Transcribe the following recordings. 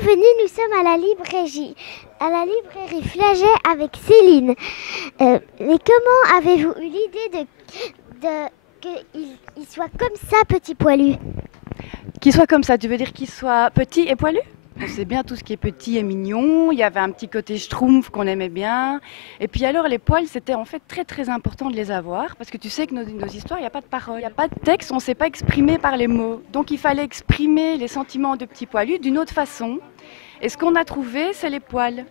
Bienvenue, nous sommes à la librairie Flaget avec Céline. Mais comment avez-vous eu l'idée qu'il soit comme ça, Petit Poilu? Qu'il soit comme ça, tu veux dire qu'il soit petit et poilu? On sait bien tout ce qui est petit et mignon. Il y avait un petit côté schtroumpf qu'on aimait bien. Et puis alors les poils, c'était en fait très très important de les avoir parce que tu sais que nos histoires, il n'y a pas de parole, il n'y a pas de texte, on ne sait pas exprimer par les mots. Donc il fallait exprimer les sentiments de Petit Poilu d'une autre façon. Et ce qu'on a trouvé, c'est les poils.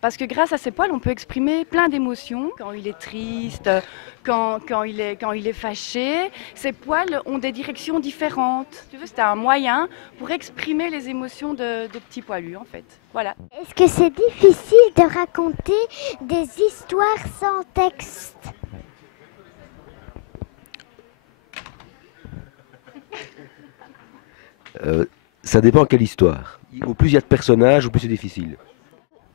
Parce que grâce à ces poils, on peut exprimer plein d'émotions. Quand il est triste, quand il est fâché, ces poils ont des directions différentes. Tu veux, c'était un moyen pour exprimer les émotions de Petit Poilu, en fait. Voilà. Est-ce que c'est difficile de raconter des histoires sans texte? Ça dépend quelle histoire. Au plus il y a de personnages, au plus c'est difficile.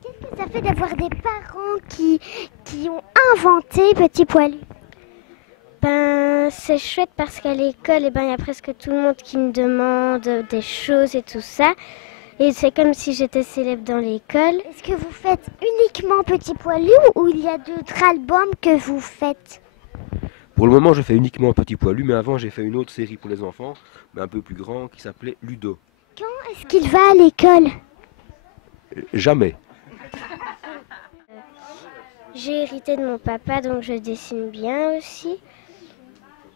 Qu'est-ce que ça fait d'avoir des parents qui ont inventé Petit Poilu? C'est chouette parce qu'à l'école, il y a presque tout le monde qui me demande des choses et tout ça. Et c'est comme si j'étais célèbre dans l'école. Est-ce que vous faites uniquement Petit Poilu ou il y a d'autres albums que vous faites? Pour le moment, je fais uniquement un Petit Poilu, mais avant j'ai fait une autre série pour les enfants, mais un peu plus grand, qui s'appelait Ludo. Quand est-ce qu'il va à l'école? Jamais. J'ai hérité de mon papa, donc je dessine bien aussi.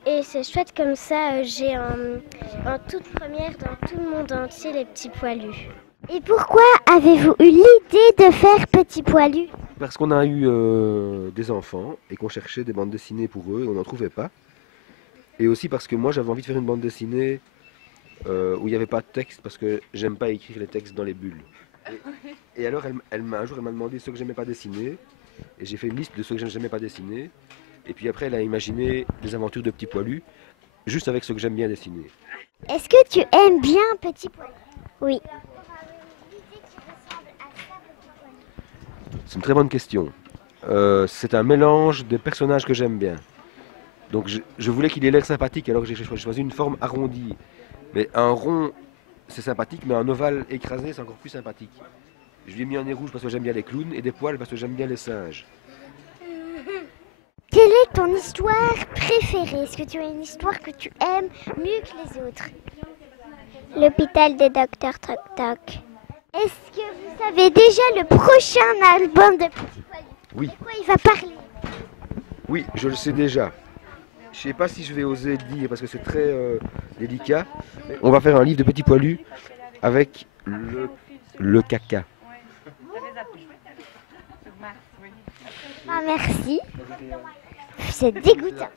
Et c'est chouette comme ça, j'ai en toute première dans tout le monde entier les petits poilus. Et pourquoi avez-vous eu l'idée de faire Petit Poilu? Parce qu'on a eu des enfants et qu'on cherchait des bandes dessinées pour eux, et on n'en trouvait pas. Et aussi parce que moi j'avais envie de faire une bande dessinée où il n'y avait pas de texte, parce que j'aime pas écrire les textes dans les bulles. Et alors un jour elle m'a demandé ce que j'aimais pas dessiner, et j'ai fait une liste de ceux que j'aimais pas dessiner. Et puis après elle a imaginé des aventures de Petit Poilu, juste avec ce que j'aime bien dessiner. Est-ce que tu aimes bien Petit Poilu? Oui. C'est une très bonne question. C'est un mélange de personnages que j'aime bien. Donc je voulais qu'il ait l'air sympathique, alors j'ai choisi une forme arrondie. Mais un rond, c'est sympathique, mais un ovale écrasé, c'est encore plus sympathique. Je lui ai mis un nez rouge parce que j'aime bien les clowns et des poils parce que j'aime bien les singes. Quelle est ton histoire préférée? Est-ce que tu as une histoire que tu aimes mieux que les autres? L'hôpital des docteurs Toc Toc. Est-ce que vous savez déjà le prochain album de Petit Poilu? Oui, De quoi il va parler? oui, je le sais déjà. Je sais pas si je vais oser le dire parce que c'est très délicat. On va faire un livre de Petit Poilu avec le caca. Ah, merci. C'est dégoûtant.